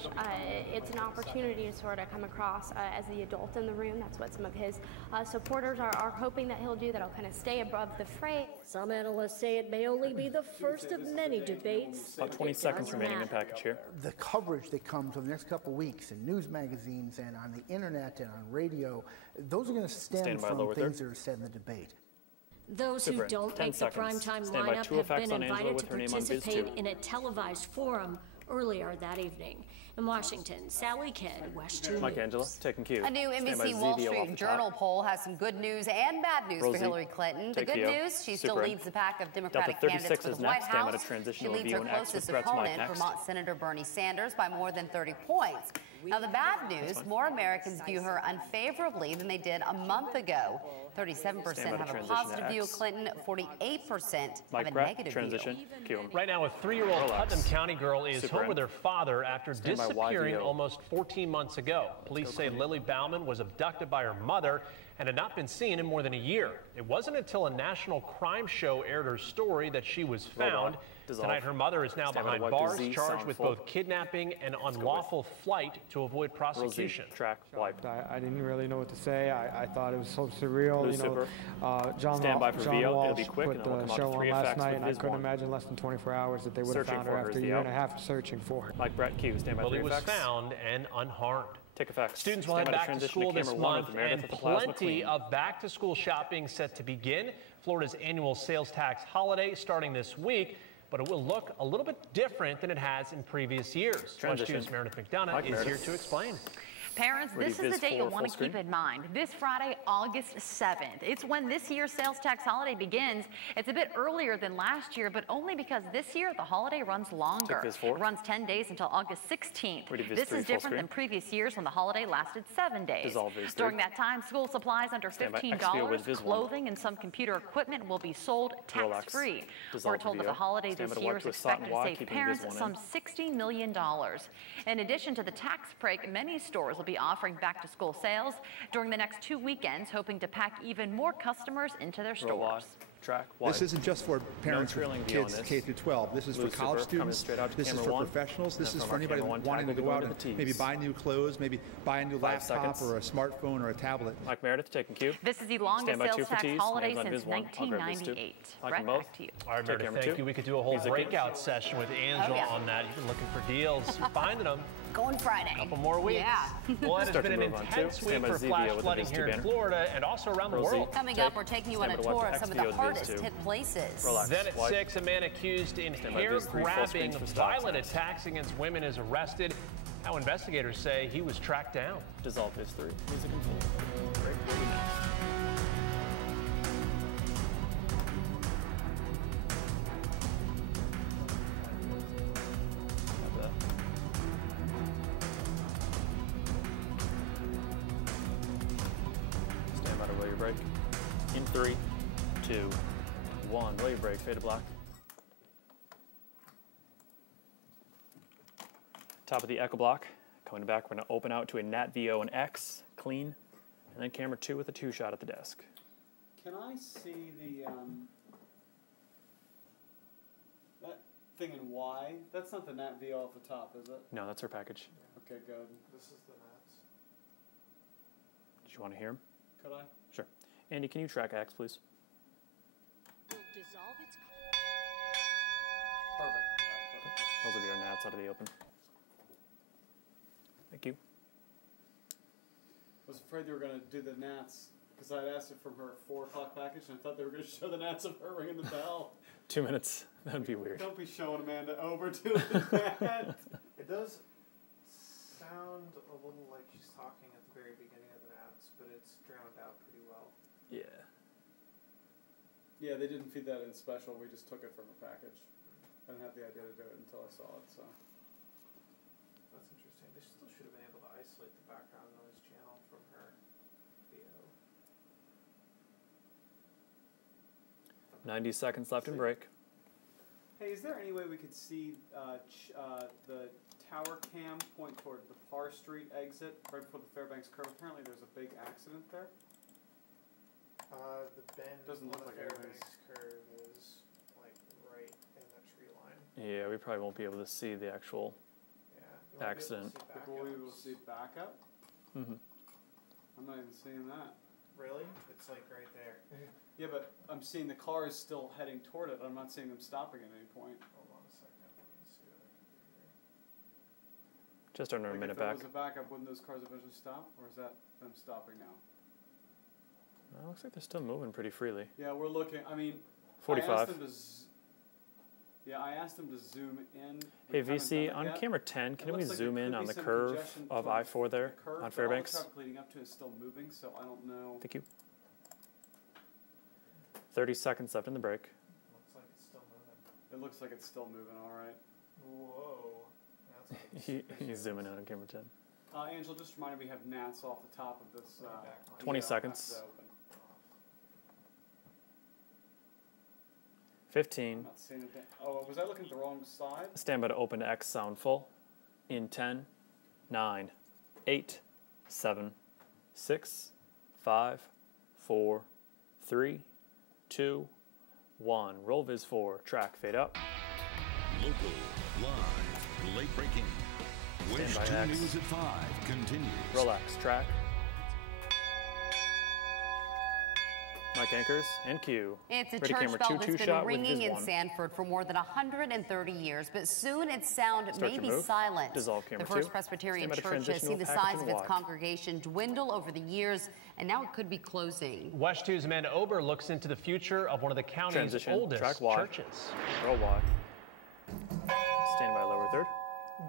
it's an opportunity to sort of come across as the adult in the room. That's what some of his supporters are hoping that he'll do, that he'll kind of stay above the fray. Some analysts say it may only be the first of many debates. About 20 seconds remaining in package here. The coverage that comes over the next couple of weeks in news magazines and on the internet and on radio, those are going to stem from things that are said in the debate. Those who don't make the primetime lineup have been invited to participate in a televised forum earlier that evening. In Washington, Sally Kidd, WESH 2 Mike Angela, taking cue. A new NBC Wall Street Journal poll has some good news and bad news for Hillary Clinton. The good news, she still leads the pack of Democratic candidates for the White House. She leads her closest opponent, Vermont Senator Bernie Sanders, by more than 30 points. Now, the bad news, more Americans view her unfavorably than they did a month ago. 37% have a positive view of Clinton, 48% have a negative view. Right now, a 3-year-old Putnam County girl is home with her father after disappearing almost 14 months ago. Police say Lily Bauman was abducted by her mother and had not been seen in more than a year. It wasn't until a national crime show aired her story that she was found. Tonight, her mother is now behind bars, charged with both kidnapping and unlawful flight to avoid prosecution. I didn't really know what to say. I thought it was so surreal. John Walsh put the show on last night, and I couldn't imagine less than 24 hours that they would have found her after a year and a half of searching for her. Like Brett Q, stand by Lily was found and unharmed. Take effect. Students will head back to school this month, and plenty of back-to-school shopping set to begin. Florida's annual sales tax holiday starting this week, but it will look a little bit different than it has in previous years. WESH 2's Meredith McDonough is here to explain. Parents, this is the date you'll want to keep in mind. This Friday, August 7th. It's when this year's sales tax holiday begins. It's a bit earlier than last year, but only because this year the holiday runs longer. It runs 10 days until August 16th. This is different than previous years when the holiday lasted 7 days. During that time, school supplies under $15, clothing, and some computer equipment will be sold tax-free. We're told that the holiday this year is expected to save parents some $60 million. In addition to the tax break, many stores will be offering back-to-school sales during the next 2 weekends, hoping to pack even more customers into their stores. This isn't just for parents with kids K through 12. This is for college students. This is for professionals. This is for anybody wanting to go out and maybe buy new clothes, maybe buy a new laptop or a smartphone or a tablet. Mike Meredith, taking cue. This is the longest sales tax holiday since 1998. Brett, back to you. All right, Meredith, thank you. We could do a whole breakout session with Angela on that. You've been looking for deals, finding them. Going Friday. A couple more weeks. Yeah. Well, it has been an intense week for flash flooding here in Florida and also around the world. Coming up, we're taking you on a tour of some of the hardest hit places. Then at 6, a man accused in hair-grabbing violent attacks against women is arrested. How investigators say he was tracked down. Dissolve history. Music and full. Break next. Break in 3, 2, 1. Wave break, fade to black. Top of the echo block. Coming back, we're going to open out to a Nat VO and X, clean, and then camera 2 with a 2-shot at the desk. Can I see the that thing in Y? That's not the Nat VO off the top, is it? No, that's our package. Okay, good. This is the Nats. Did you want to hear him? Could I? Sure. Andy, can you track X, please? Perfect. Those will be our Nats out of the open. Thank you. I was afraid they were going to do the Nats because I'd asked it from her 4 o'clock package, and I thought they were going to show the Nats of her ringing the bell. 2 minutes. That would be weird. Don't be showing Amanda over doing that. It does sound a little like she's talking at the very beginning of the Nats, but it's drowned out pretty well. Yeah. Yeah, they didn't feed that in special. We just took it from a package. I didn't have the idea to do it until I saw it, so. That's interesting. They still should have been able to isolate the background noise channel from her VO. 90 seconds left in break. Hey, is there any way we could see the tower cam point toward the Parr Street exit right before the Fairbanks curve? Apparently there's a big accident there. The bend doesn't look like Fairbanks curve is like right in the tree line. Yeah, we probably won't be able to see the actual accident. Will we be able to see backup? Mm-hmm. I'm not even seeing that. Really? It's like right there. Yeah, but I'm seeing the cars still heading toward it. I'm not seeing them stopping at any point. Hold on a second. Let me see what I can do here. Just under a minute back. If there was a backup, wouldn't those cars eventually stop? Or is that them stopping now? It looks like they're still moving pretty freely. Yeah, we're looking. I mean, 45. I asked them to zoom in. Hey, VC, on camera 10, can we zoom in on the curve of I-4 there on Fairbanks? The traffic leading up to is still moving, so I don't know. Thank you. 30 seconds left in the break. Looks like it's still moving. It looks like it's still moving, all right. Whoa. He's zooming out on camera 10. Angela, just remind me we have Nats off the top of this. 20 seconds. 15. I'm not seeing anything. Oh, was I looking at the wrong side? Stand by to open to X sound full. In 10, 9, 8, 7, 6, 5, 4, 3, 2, 1. Roll Viz 4. Track fade up. Local, live, late breaking. WESH 2 News at 5 continues. Roll X track. Mic anchors and cue. It's a church bell that's been ringing in Sanford for more than 130 years, but soon its sound may be silent. The First Presbyterian Church has seen the size of its congregation dwindle over the years, and now it could be closing. WESH 2's Amanda Ober looks into the future of one of the county's oldest churches. Roll Y. Stand by lower third.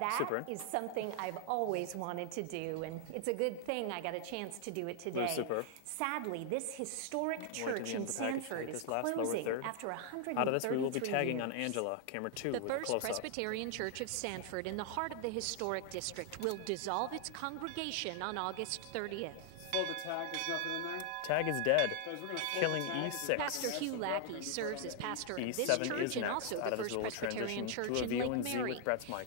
That is something I've always wanted to do, and it's a good thing I got a chance to do it today. Sadly, this historic church in Sanford is closing after 133 Out of this, we will be tagging on Angela, camera 2 with a close-up. The First Presbyterian Church of Sanford, in the heart of the historic district, will dissolve its congregation on August 30th. Slow the tag, there's nothing in there? Tag is dead, Guys, killing E6. Pastor Hugh Lackey serves as pastor of this E7 church and also the First Presbyterian Church in Lake Mary.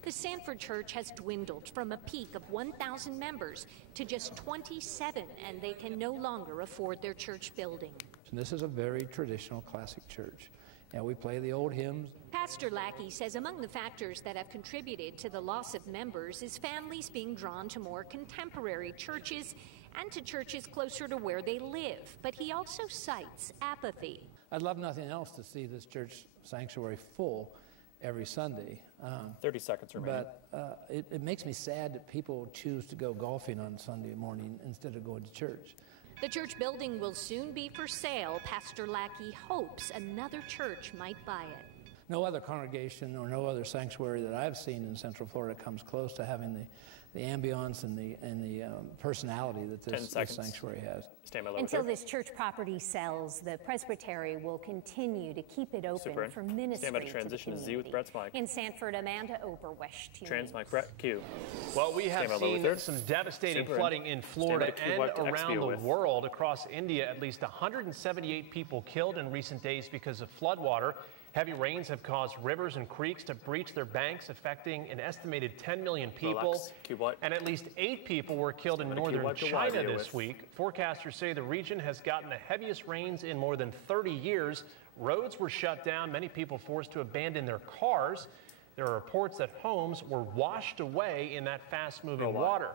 The Sanford Church has dwindled from a peak of 1,000 members to just 27, and they can no longer afford their church building. This is a very traditional classic church, and we play the old hymns. Pastor Lackey says among the factors that have contributed to the loss of members is families being drawn to more contemporary churches and to churches closer to where they live. But he also cites apathy. I'd love nothing else to see this church sanctuary full every Sunday. 30 seconds remaining. But it makes me sad that people choose to go golfing on Sunday morning instead of going to church. The church building will soon be for sale. Pastor Lackey hopes another church might buy it. No other congregation or no other sanctuary that I've seen in Central Florida comes close to having the ambiance and the personality that this sanctuary has. Until this church property sells, the presbytery will continue to keep it open for ministry to the community. with Brett's mic. In Sanford, Amanda Ober, WESH TV. Trans mic, Brett, Q. Well, we have seen some devastating flooding in Florida and around the world. Across India, at least 178 people killed in recent days because of floodwater. Heavy rains have caused rivers and creeks to breach their banks, affecting an estimated 10 million people. And at least 8 people were killed in northern China this week. Forecasters say the region has gotten the heaviest rains in more than 30 years. Roads were shut down, many people forced to abandon their cars. There are reports that homes were washed away in that fast-moving water.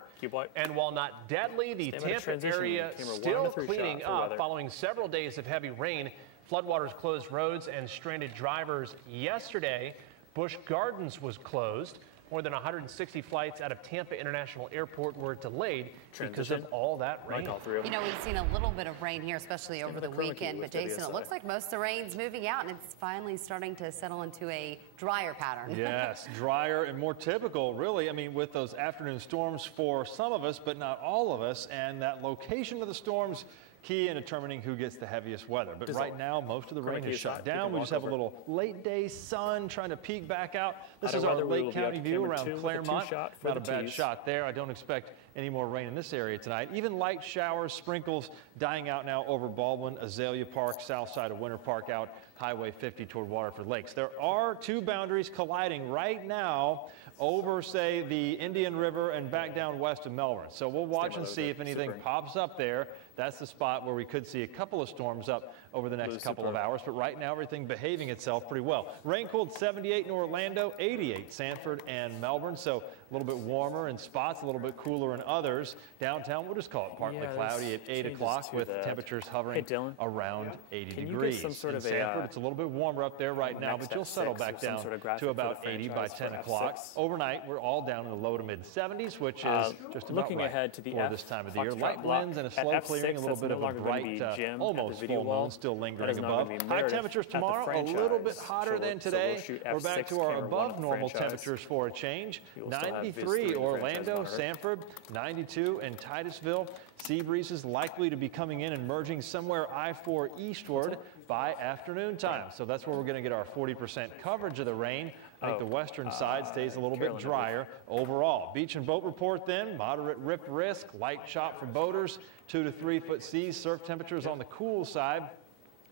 And while not deadly, the Tampa area still cleaning up following several days of heavy rain. Floodwaters closed roads and stranded drivers yesterday. Busch Gardens was closed. More than 160 flights out of Tampa International Airport were delayed because of all that rain. You know, we've seen a little bit of rain here, especially over the weekend. But Jason, it looks like most of the rain's moving out, and it's finally starting to settle into a drier pattern. Yes, drier and more typical, really. I mean, with those afternoon storms for some of us, but not all of us, and that location of the storms key in determining who gets the heaviest weather. But right now, most of the rain is shut down. We just have a little late day sun trying to peek back out. This is our Lake County view around Claremont. Not a bad shot there. I don't expect any more rain in this area tonight. Even light showers, sprinkles dying out now over Baldwin, Azalea Park, south side of Winter Park, out Highway 50 toward Waterford Lakes. There are 2 boundaries colliding right now over, say, the Indian River and back down west of Melbourne. So we'll watch and see if anything pops up there. That's the spot where we could see a couple of storms up over the next couple of hours. But right now, everything behaving itself pretty well. Rain-cooled 78 in Orlando, 88 Sanford and Melbourne. So a little bit warmer in spots, a little bit cooler in others. Downtown, we'll just call it partly cloudy at 8 o'clock with temperatures hovering around 80 degrees. In Sanford, it's a little bit warmer up there right now, but you'll settle back down to about 80 by 10 o'clock. Overnight, we're all down in the low to mid 70s, which is just about looking ahead to the for this time of the year. Light winds and a slow clearing, a little bit of a bright, almost full moon still lingering above. High temperatures tomorrow, a little bit hotter than today. We're back to our above normal temperatures for a change. 93 Orlando, Sanford, 92 in Titusville. Sea breezes likely to be coming in and merging somewhere I-4 eastward by afternoon time. So that's where we're going to get our 40% coverage of the rain. I think the western side stays a little bit drier overall. Beach and boat report then, moderate rip risk, light chop for boaters, 2 to 3 foot seas, surf temperatures on the cool side,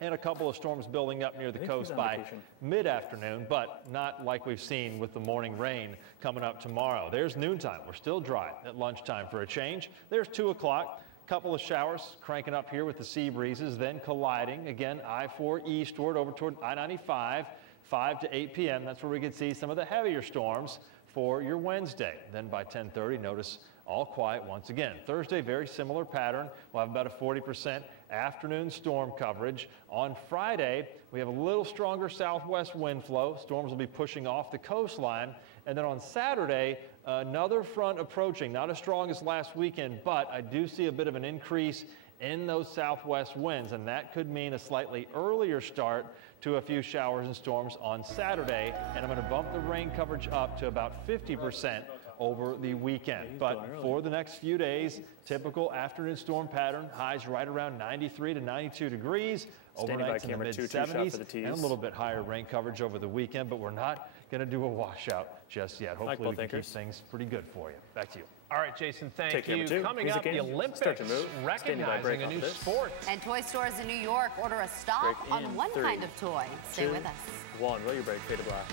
and a couple of storms building up near the coast by mid-afternoon, but not like we've seen with the morning rain coming up tomorrow. There's noontime. We're still dry at lunchtime for a change. There's 2 o'clock. Couple of showers cranking up here with the sea breezes, then colliding. Again, I-4 eastward over toward I-95, 5 to 8 p.m. That's where we could see some of the heavier storms for your Wednesday. Then by 10:30, notice all quiet once again. Thursday, very similar pattern. We'll have about a 40% afternoon storm coverage. On Friday, we have a little stronger southwest wind flow. Storms will be pushing off the coastline. And then on Saturday, another front approaching, not as strong as last weekend, but I do see a bit of an increase in those southwest winds, and that could mean a slightly earlier start to a few showers and storms on Saturday. And I'm going to bump the rain coverage up to about 50% over the weekend. But for the next few days, typical afternoon storm pattern, highs right around 93 to 92 degrees, overnight in the mid-70s, and a little bit higher rain coverage over the weekend, but we're not going to do a washout just yet. Hopefully we can keep things pretty good for you. Back to you. All right, Jason, thank you. Coming up, the Olympics, recognizing a new sport. And toy stores in New York order a stop on one kind of toy. Stay with us. 1, roll your break, fade to black.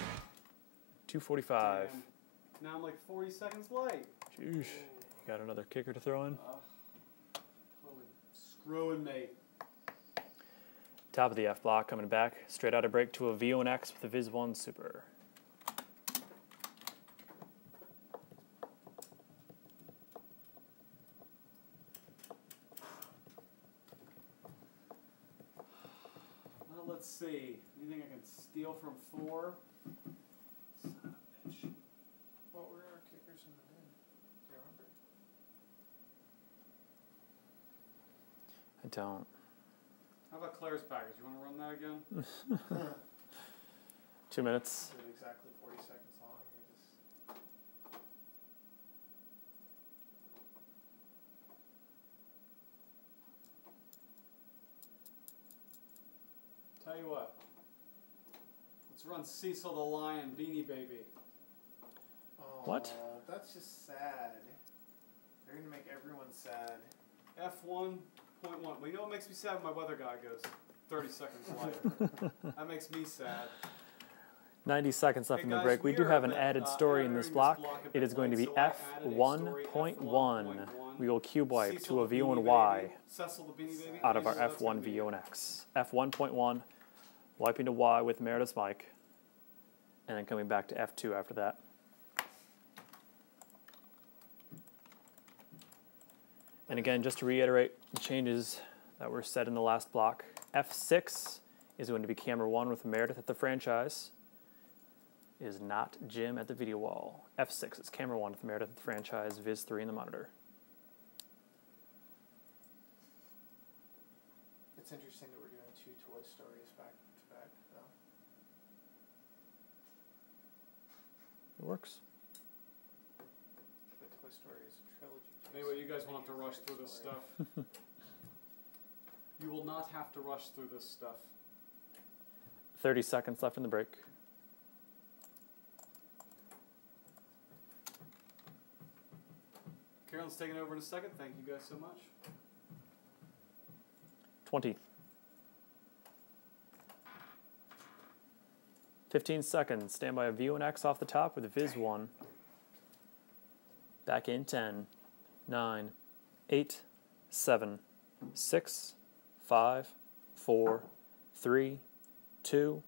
2:45. Now I'm like 40 seconds late. Jeez. You got another kicker to throw in? Screwing me. Top of the F block coming back. Straight out of break to a V1X with a Viz 1 Super. Well, let's see. Anything I can steal from 4? What were our kickers in the win? Do you remember? I don't. How about Claire's package? You want to run that again? 2 minutes. Is it exactly 40 seconds long? Or just... you what. Let's run Cecil the Lion, Beanie Baby. Oh, what? That's just sad. They're going to make everyone sad. F1.1. Well, you know what makes me sad when my weather guy goes 30 seconds later? That makes me sad. 90 seconds left in the break. We do have an added story in this block. It is going to be F1.1. We will cube wipe to a VO and Y out of our F1 VO and X. F1.1, wiping to Y with Meredith's mic, and then coming back to F2 after that. And again, just to reiterate the changes that were said in the last block, F6 is going to be camera 1 with Meredith at the franchise. It is not Jim at the video wall. F6 is camera 1 with Meredith at the franchise, Viz 3 in the monitor. It's interesting that we're doing 2 Toy Stories back to back, though. It works. But Toy Story is a trilogy. Anyway, you guys won't have to rush through this stuff. You will not have to rush through this stuff. 30 seconds left in the break. Carolyn's taking over in a second. Thank you guys so much. 20. 15 seconds. Stand by a VO and X off the top with a Viz 1. Back in 10, 9, 8, 7, 6, 5, 4, 3, 2,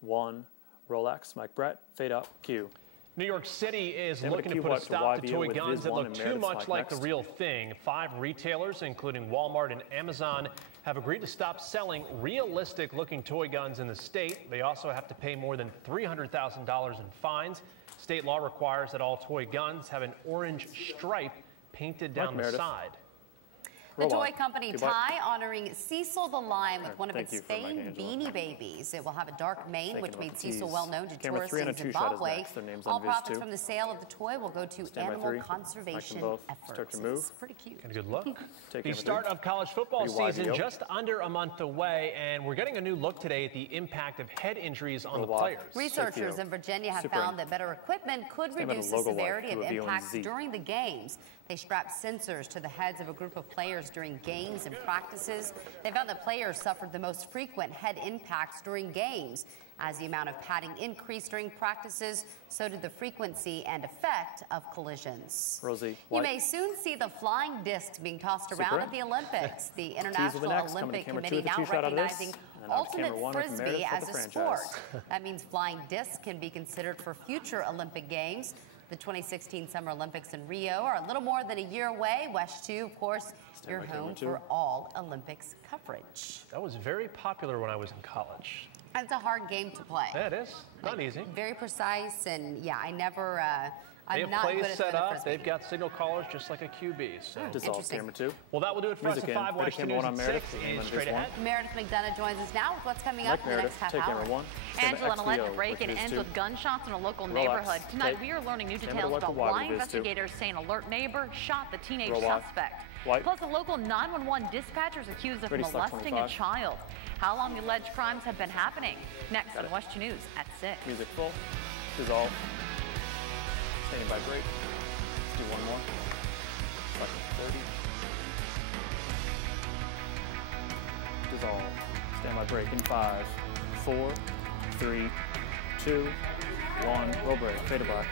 1. Roll X. Mike Brett. Fade up. Cue. New York City is looking to put a stop to toy guns that look too much like the real thing. 5 retailers, including Walmart and Amazon, have agreed to stop selling realistic-looking toy guns in the state. They also have to pay more than $300,000 in fines. State law requires that all toy guns have an orange stripe painted down the side. The toy company Ty honoring Cecil the Lion with one of its famed Beanie Babies. It will have a dark mane, which made Cecil well known to tourists in Zimbabwe. All profits from the sale of the toy will go to animal conservation efforts. It's pretty cute. And a good look. The start of college football season just under a month away, and we're getting a new look today at the impact of head injuries on the players. Researchers in Virginia have found that better equipment could reduce the severity of impacts during the games. They strapped sensors to the heads of a group of players during games and practices. They found that players suffered the most frequent head impacts during games. As the amount of padding increased during practices, so did the frequency and effect of collisions. Rosie, you may soon see the flying discs being tossed around at the Olympics. The International Olympic Committee now recognizing ultimate frisbee as a sport. That means flying discs can be considered for future Olympic Games. The 2016 Summer Olympics in Rio are a little more than a year away. WESH 2, of course, your home for all Olympics coverage. That was very popular when I was in college. It's a hard game to play. Yeah, it is. Not easy. Very precise, and yeah, I never... They have plays set up. They've got signal callers just like a QB. So dissolve camera 2. Well, that will do it for us at 5. WESH News at 6 and straight ahead. Meredith McDonough joins us now with what's coming up in the next half hour. Angela, an alleged break-in ends with gunshots in a local neighborhood. Tonight, we are learning new details about why investigators say an alert neighbor shot the teenage suspect. Plus, a local 911 dispatcher is accused of molesting a child. How long the alleged crimes have been happening? Next on WESH News at 6. Music full. Dissolve. Standing by break. Let's do one more. Second 30. Dissolve. Stand by break in 5, 4, 3, 2, 1. Roll break. Fade to black.